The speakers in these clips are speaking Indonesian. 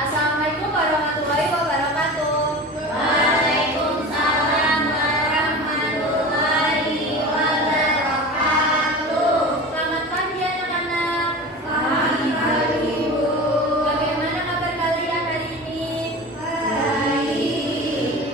Assalamualaikum warahmatullahi wabarakatuh. Waalaikumsalam warahmatullahi wabarakatuh. Selamat pagi anak-anak. Pagi Ibu. Bagaimana kabar kalian hari ini? Baik.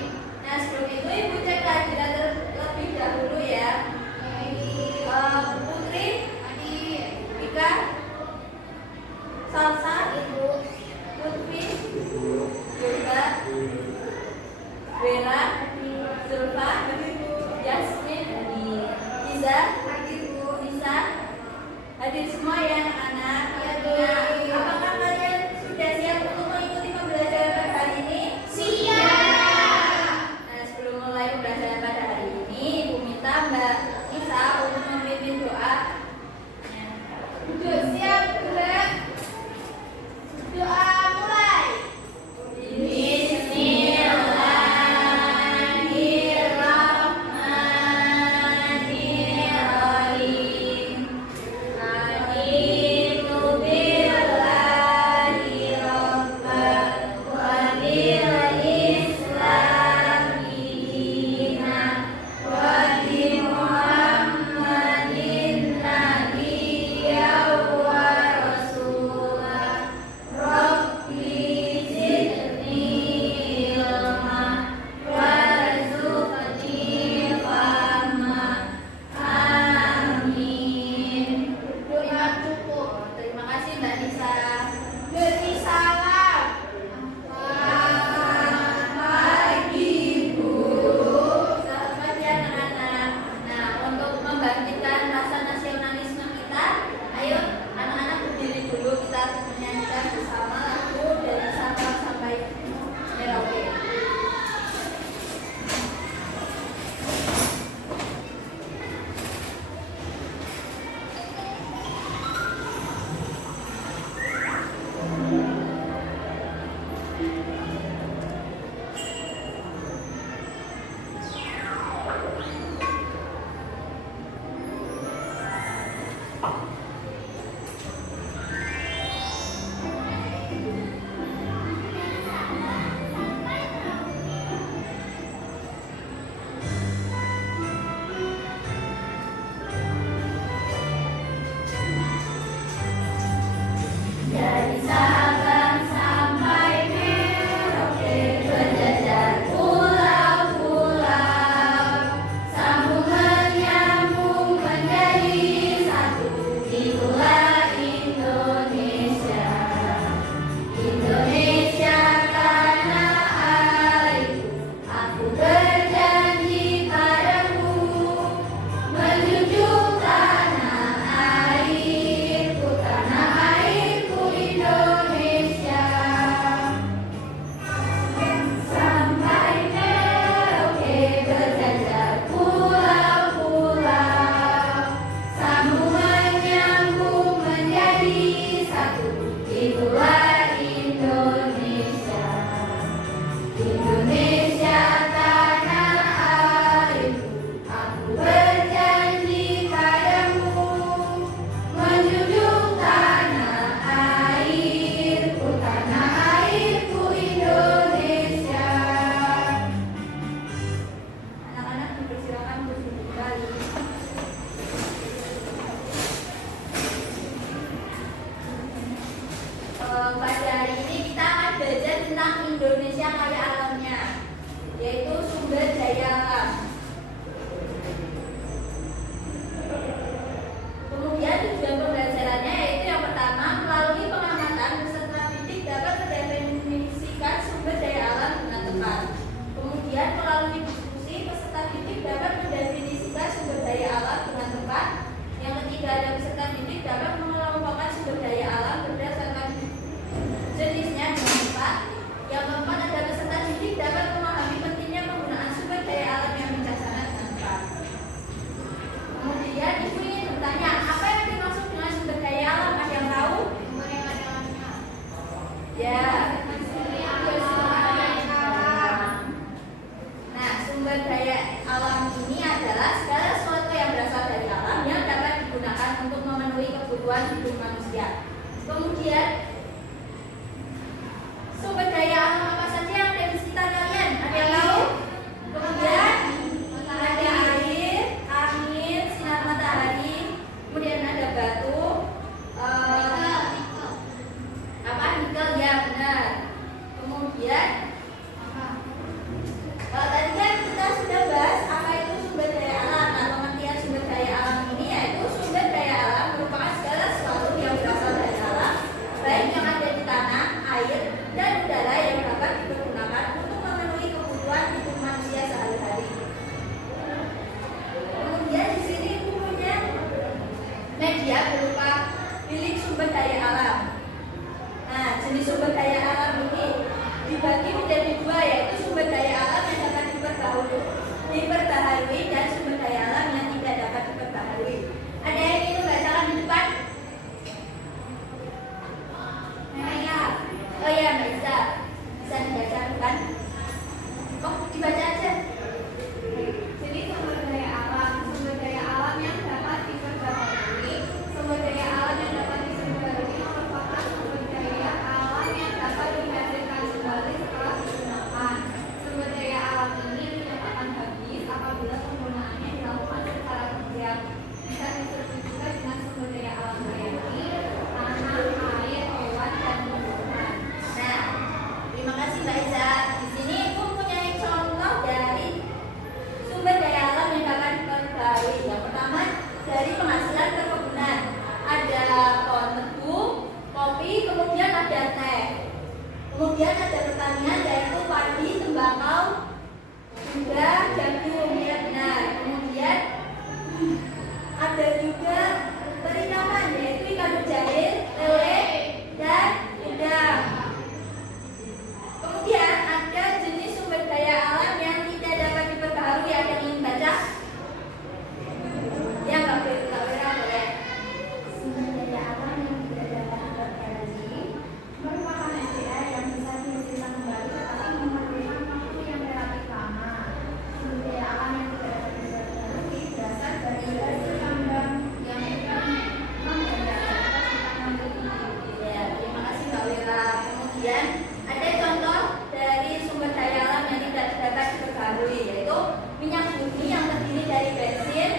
terbaharui, yaitu minyak bumi yang terdiri dari bensin,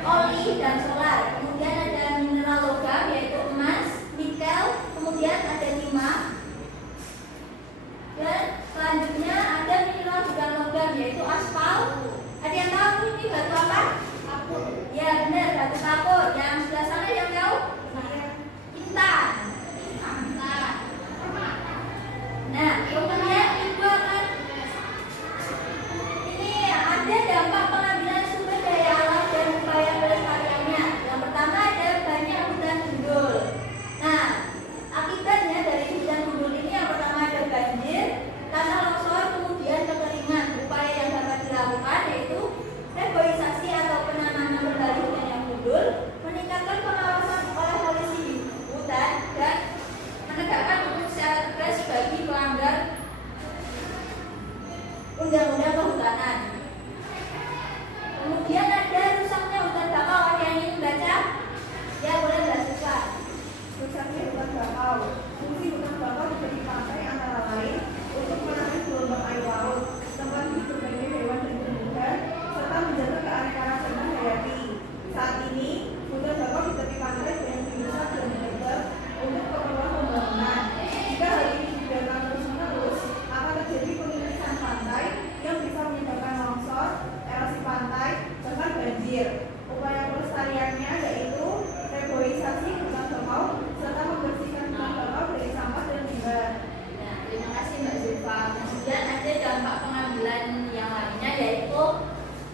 oli, dan solar. Kemudian ada mineral logam yaitu emas, nikel, kemudian ada timah, dan selanjutnya ada mineral bukan logam yaitu aspal. Ada yang tahu ini batu apa? Kapur. Ya benar, batu kapur. Yang sebelah sana yang tahu? Intan. Nah, kemudian itu akan ini ada dampak pengambilan sumber daya alam dan upaya pelestariannya. Yang pertama ada banyak hutan gundul. Nah, akibatnya dari hutan gundul ini yang pertama ada banjir, tanah longsor, kemudian kekeringan. Upaya yang dapat dilakukan yaitu reboisasi atau penanaman kembali hutan yang gundul, meningkatkan pengawasan oleh polisi hutan dan menegakkan hukum secara tegas bagi pelanggar undang-undang kehutanan. Kemudian ada rusaknya hutan bakau. Ada yang ingin baca? Ya boleh bersiswa. Rusaknya hutan bakau. Fungsi hutan bakau diberi pantai antara lain untuk menahan gelombang air laut, tempat hidup berbagai hewan dan tumbuhan, serta menjaga keanekaragaman hayati. Saat ini, hutan bakau di tepi pantai banyak dirusak dan ditebang untuk keperluan pembangunan. Jika hal ini dibiarkan terus-menerus, akan terjadi penirisan pantai yang bisa menyebabkan longsor, erosi pantai, bahkan banjir. Upaya pelestariannya yaitu reboisasi hutan bakau serta membersihkan hutan bakau dari sampah dan limbah. Nah, terima kasih Mbak Zulfa. Kemudian ada dampak pengambilan yang lainnya yaitu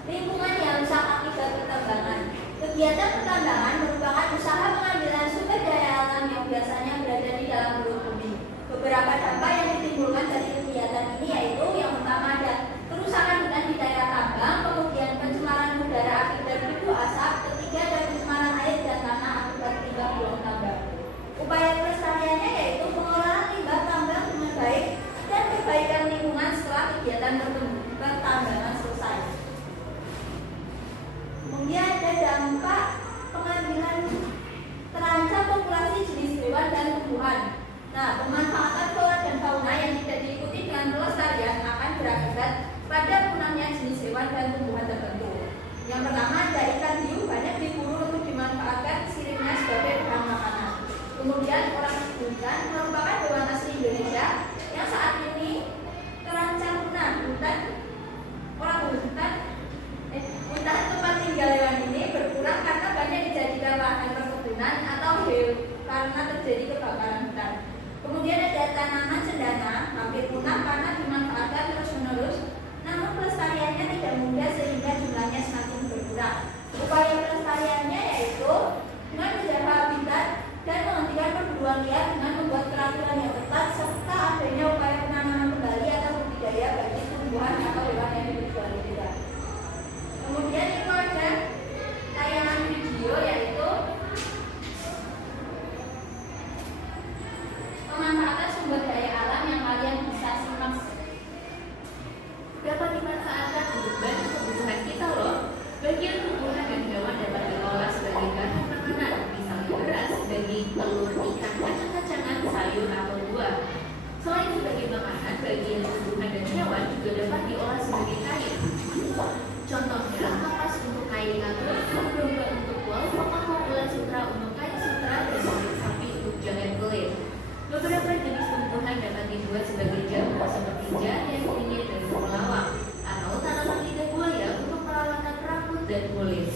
lingkungan yang rusak akibat pertambangan. Kegiatan pertambangan merupakan usaha pengambilan sumber daya alam yang biasanya berada di dalam perut bumi. Beberapa dampak yang ditimbulkan dari kegiatan ini yaitu yang pertama ada kerusakan hutan di daerah tambang, kemudian pencemaran udara akibat debu asap, ketiga ada pencemaran air dan tanah akibat limbah buang tambang. Upaya pelestariannya yaitu pengolahan limbah tambang dengan baik dan perbaikan lingkungan setelah kegiatan pertambangan selesai. Kemudian ada dampak pengambilan terancam populasi jenis hewan dan tumbuhan. Nah, pemanfaatan flora dan fauna yang tidak diikuti dengan pelestarian akan berakibat pada punahnya jenis hewan dan tumbuhan tertentu. Yang pertama ada ikan hiu banyak diburu untuk dimanfaatkan siripnya sebagai bahan makanan. Kemudian orang hutan merupakan hewan asli Indonesia yang saat ini terancam punah. Hutan tempat tinggal hewan ini berkurang karena banyak dijadikan lahan perkebunan atau karena terjadi kebakaran hutan. Kemudian ada tanaman cendana hampir punah karena dimanfaatkan terus-menerus, namun pelestariannya tidak mudah sehingga jumlahnya semakin berkurang. Upaya pelestariannya yaitu dengan menjaga habitat dan menghentikan perburuan liar dengan membuat peraturan yang ketat serta adanya upaya penanaman kembali atau budidaya bagi tumbuhan atau hewan yang diperjualbelikan. Kemudian itu ada tayangan video yaitu pemanfaatan sumber daya alam yang kalian bisa simak. Dapat dimanfaatkan untuk banyak kebutuhan kita loh. Bagian tumbuhan dan hewan dapat diolah sebagai bahan makanan, misalnya beras, daging, telur, ikan, kacang-kacangan, sayur, atau buah. Selain sebagai makanan, bagian tumbuhan dan hewan juga dapat diolah sebagai kain. Contohnya, kapas untuk kain katun, domba untuk wol, pokok ulat sutra untuk kain sutra, dan kulit sapi untuk jaket kulit. Beberapa jenis tumbuhan dapat dibuat sebagai jamu seperti jahe, kunyit, dan kelawang, atau tanaman lidah buaya untuk peralatan rambut dan kulit.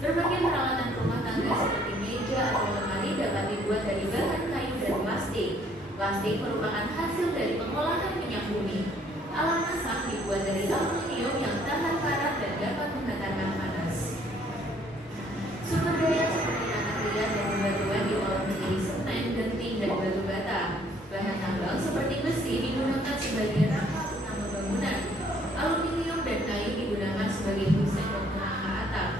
Berbagai peralatan rumah tangga seperti meja atau lemari dapat dibuat dari bahan kayu dan plastik. Plastik merupakan hasil dari pengolahan minyak bumi. Alat masak dibuat dari aluminium yang tahan panas dan dapat menghantarkan panas. Sumber daya seperti tanah liat dan bebatuan diolah menjadi semen, genting, dan batu bata. Bahan tambang seperti besi digunakan sebagai rangka utama bangunan. Aluminium dan kayu digunakan sebagai busa dan pengangkat atap.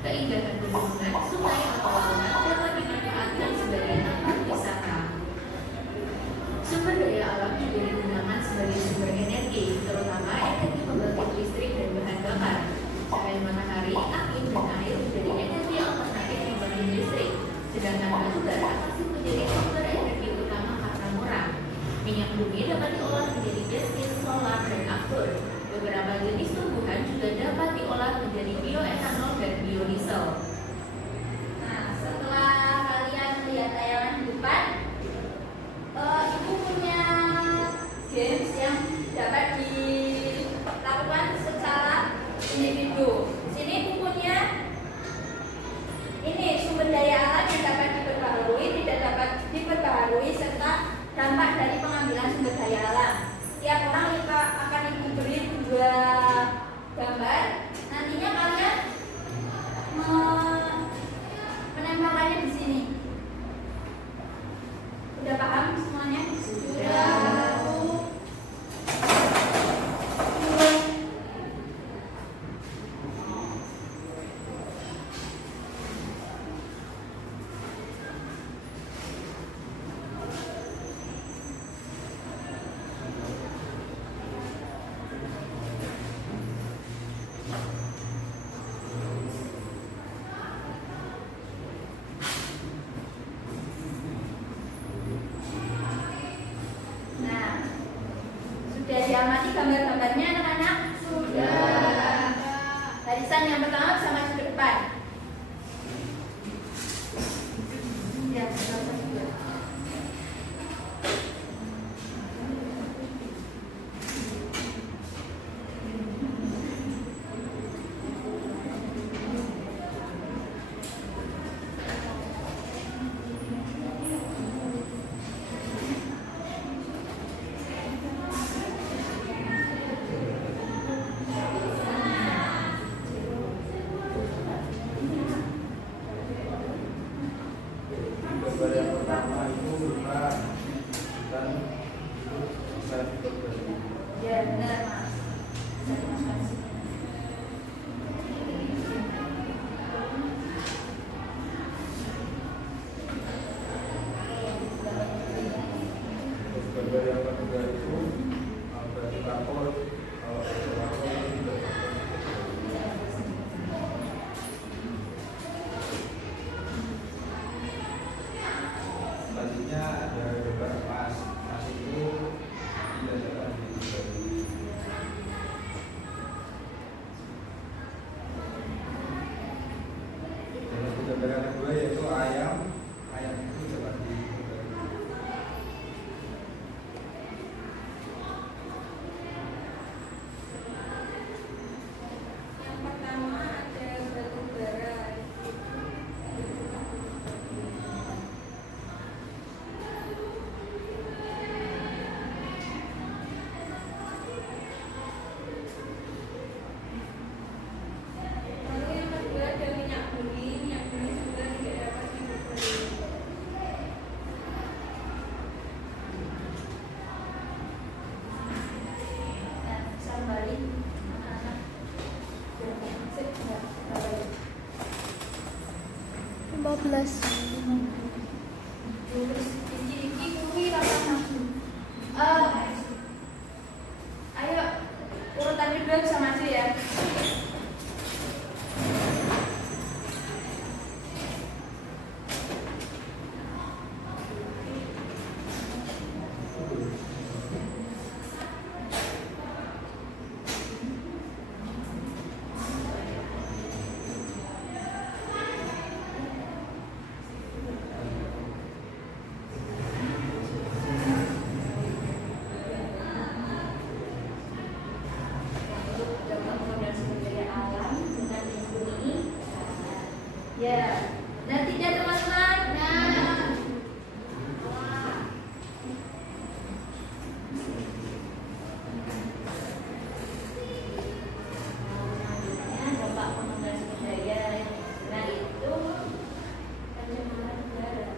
Keindahan pegunungan, sungai, atau lautan dapat dimanfaatkan sebagai tempat wisata. Sumber daya alam juga digunakan sebagai sumber energi, terutama energi pembangkit listrik dan bahan bakar. Cahaya matahari, angin, dan air menjadi energi alternatif pembangkit listrik, sedangkan batu bara masih menjadi sumber energi utama karena murah. Minyak bumi dapat diolah menjadi bensin, solar, dan aftur. Beberapa jenis tumbuhan juga dapat diolah menjadi bioetanol dan biodiesel. Nah, setelah kalian melihat tayangan di depan, ibu punya games yang dapat dilakukan secara individu. Di sini ibu punya ini sumber daya alam yang dapat diperbaharui, tidak dapat diperbaharui, serta dampak dari pengambilan sumber daya alam. Tiap orang akan ibu beri 2 gambar. Nantinya kalian menempelkannya di sini. Udah paham semuanya? Sudah. Nah, sudah diamati gambar-gambarnya anak-anak? Sudah. Barisan yang pertama bisa maju ke depan. Ya, sudah. Gambar yang pertama itu berupa dan bisa berbagi. Ya, benar, Mas. Terima kasih. Gambar yang ketiga itu vegetator kalau vegetator itu selanjutnya ada gambar emas. Emas itu tidak dapat dibagi. Dan untuk gambar yang kedua yaitu ayam. Ayam itu dapat dibagi. Yang pertama ada batu bara. Lalu yang kedua ada minyak bumi. Minyak bumi juga tidak dapat dibeli. Nah, bisa balik anak-anak. Sip, enggak, balik. 15. Iki kuwi rasa maju. Ayo urutan kedua bisa maju ya. Modal sumber daya alam dengan lindungi. Ya, dan tidak teman-teman. Dampak pengembangan sumber daya nah itu pencemaran udara.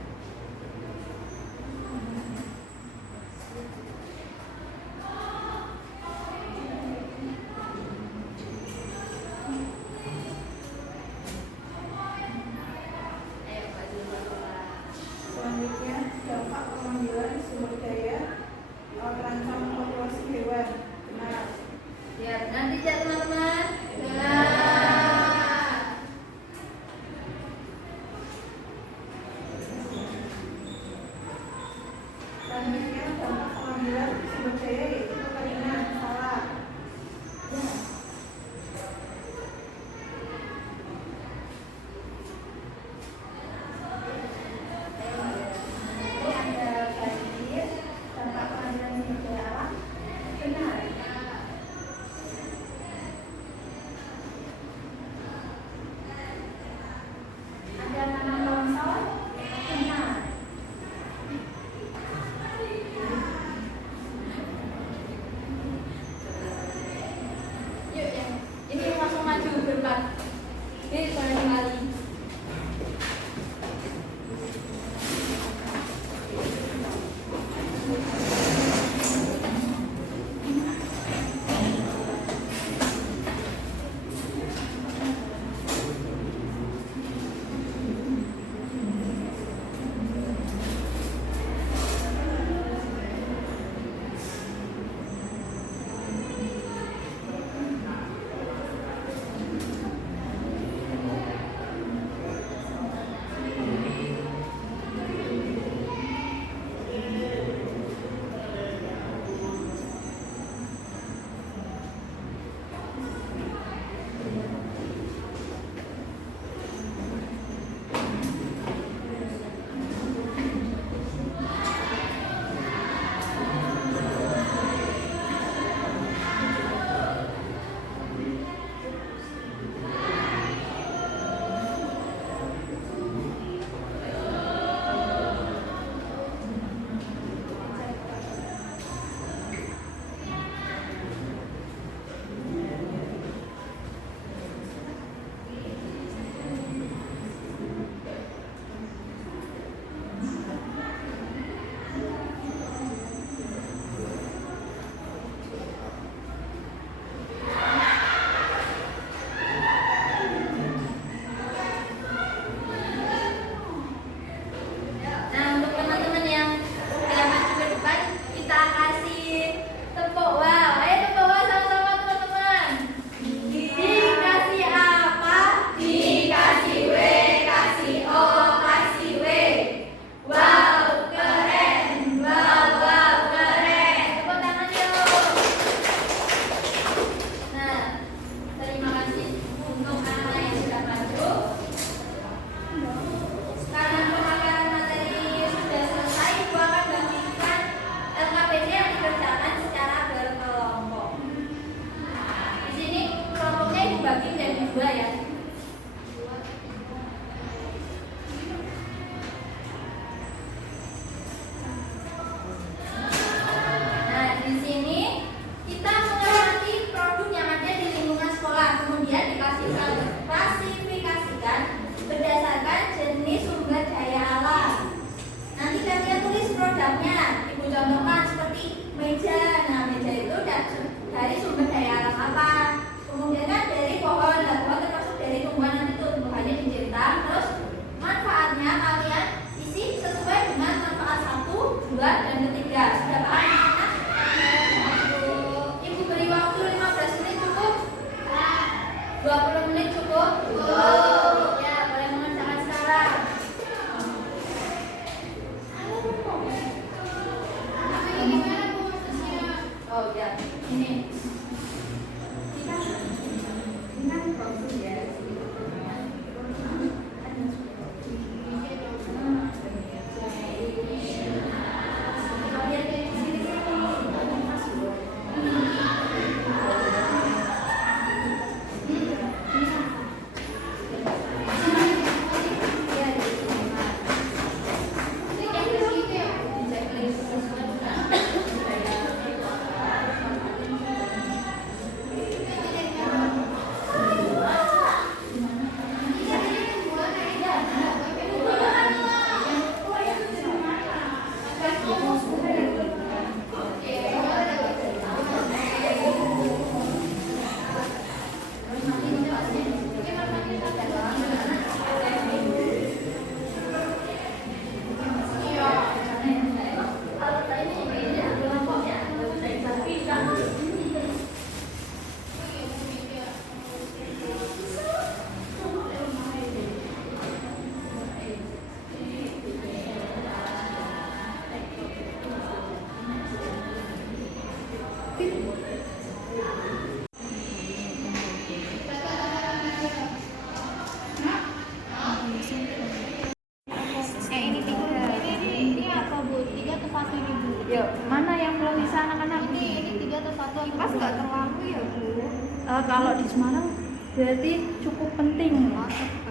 Kalau di Semarang berarti cukup penting.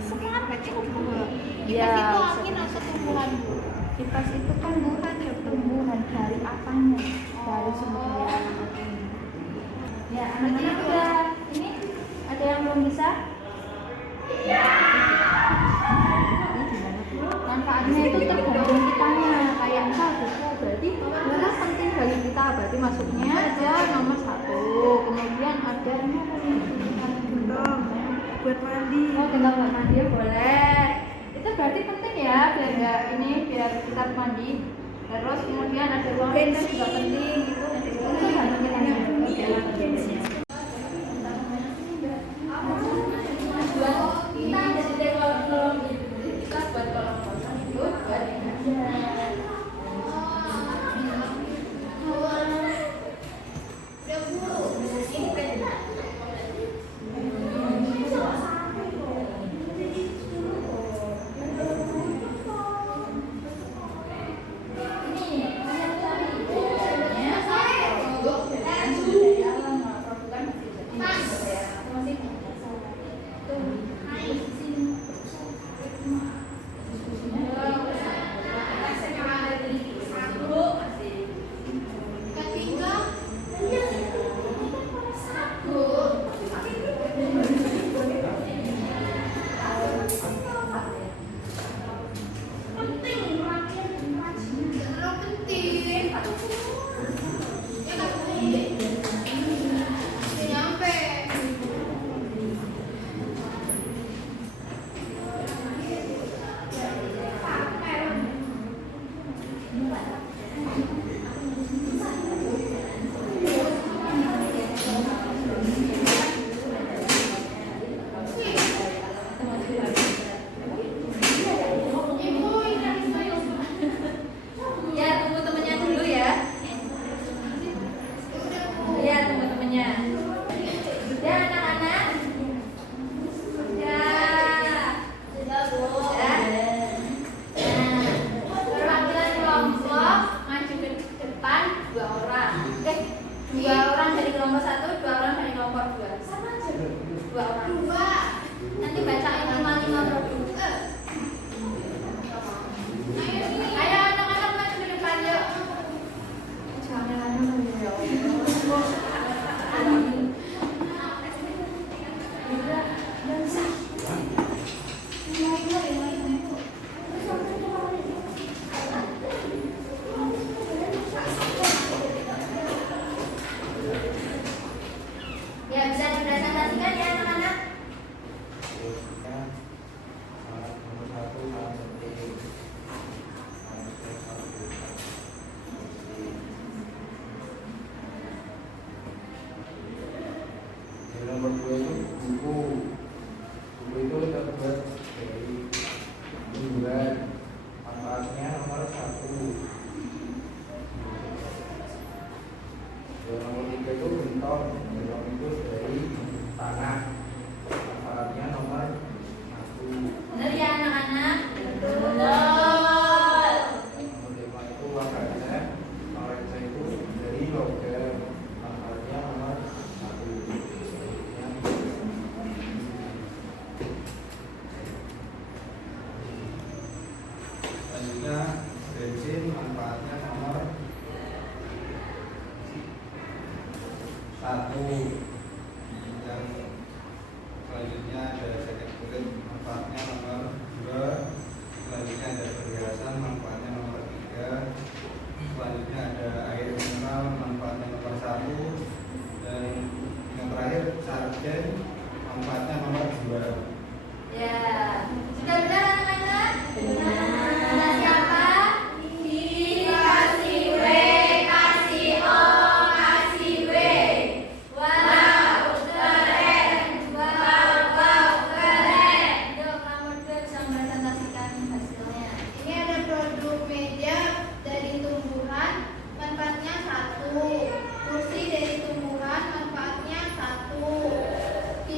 Semangat berarti tumbuhan. Ya, Itu angin atau tumbuhan? kipas itu kan tumbuhan dari apanya? Dari sumber daya alam. Ya, anak-anak udah ini ada yang belum bisa? Manfaatnya itu tergantung kitanya. Kayak misal buku berarti buku penting bagi kita. Berarti masuknya aja nomor 1. Kemudian ada ini apa nih? Buat mandi. Oh, gendong buat mandi boleh. Itu berarti penting ya biar nggak ini biar kita mandi. Terus kemudian ada ruang itu juga penting itu tergantung kita. Nomor 2 itu buku. Buku itu terbuat dari tumbuhan. Manfaatnya nomor 1. Dan nomor 3 itu gentong. Gentong itu dari tanah. Manfaatnya nomor 1. Benar ya anak-anak? Betul. Nomor 5 itu uang kaca. Uang kaca itu dari logam. Manfaatnya nomor 1. Selanjutnya bensin, manfaatnya nomor 1. Yang selanjutnya ada jaket kulit, manfaatnya nomor 2. Selanjutnya ada perhiasan, manfaatnya nomor 3. Selanjutnya ada air mineral, manfaatnya nomor 1. Dan yang terakhir sarden, manfaatnya nomor 2. Ya, sudah benar anak-anak? Benar. Siapa? Kasih W, kasih O, kasih W. Wow, keren. Wow, keren. Yuk, kamu dua bisa mempresentasikan hasilnya. Ini ada produk meja dari tumbuhan, manfaatnya 1. Kursi dari tumbuhan, manfaatnya 1.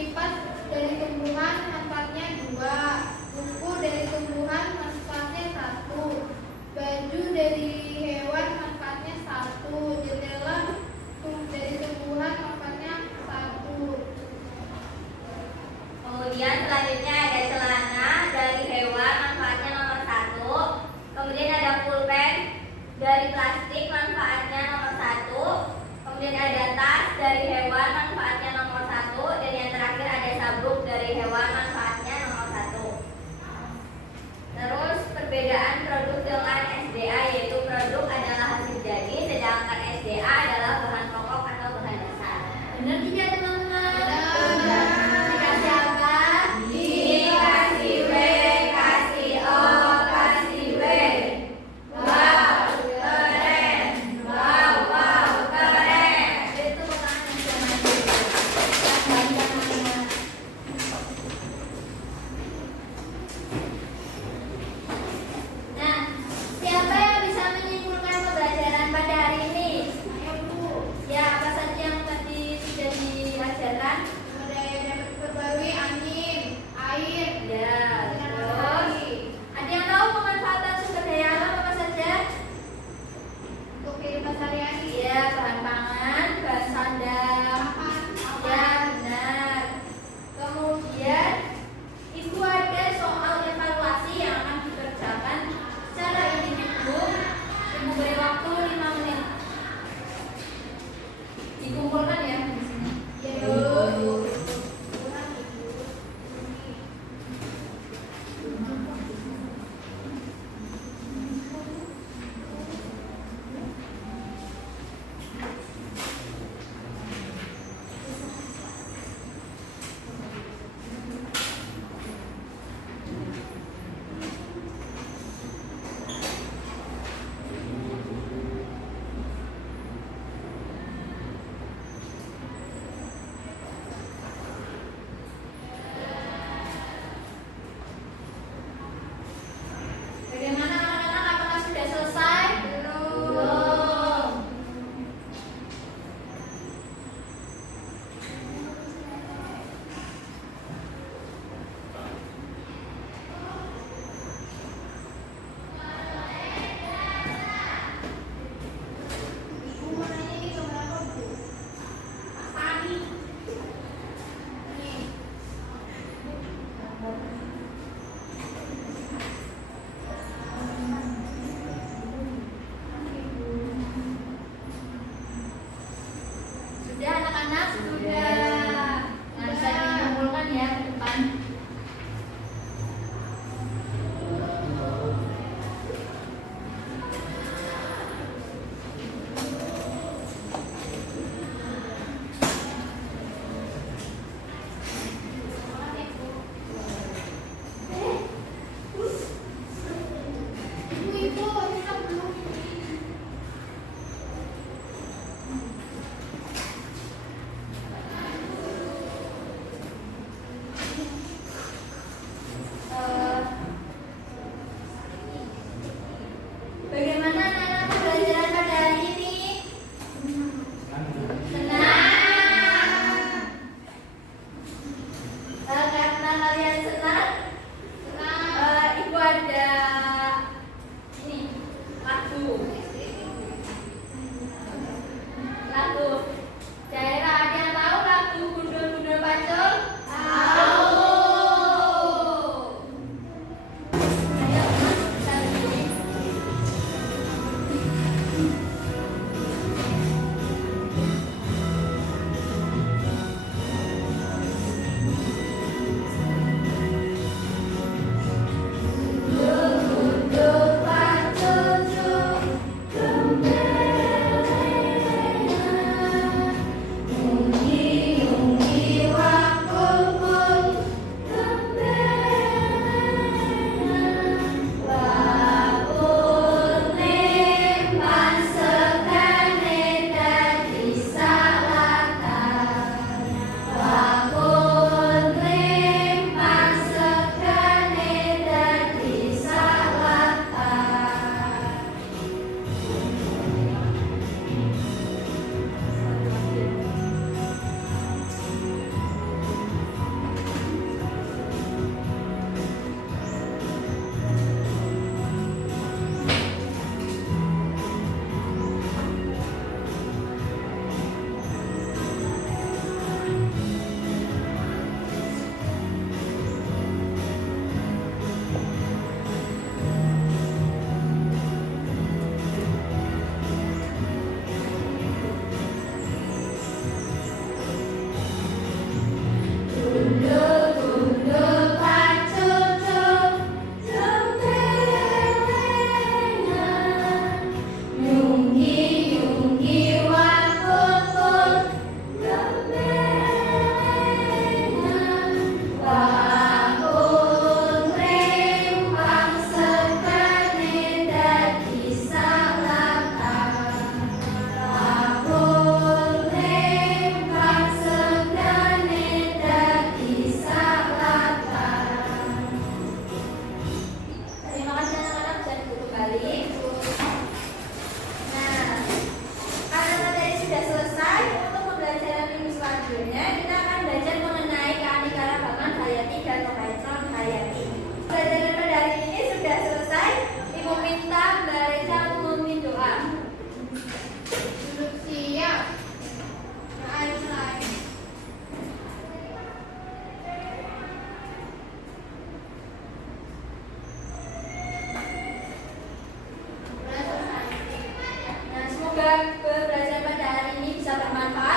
Semoga pembelajaran pada hari ini bisa bermanfaat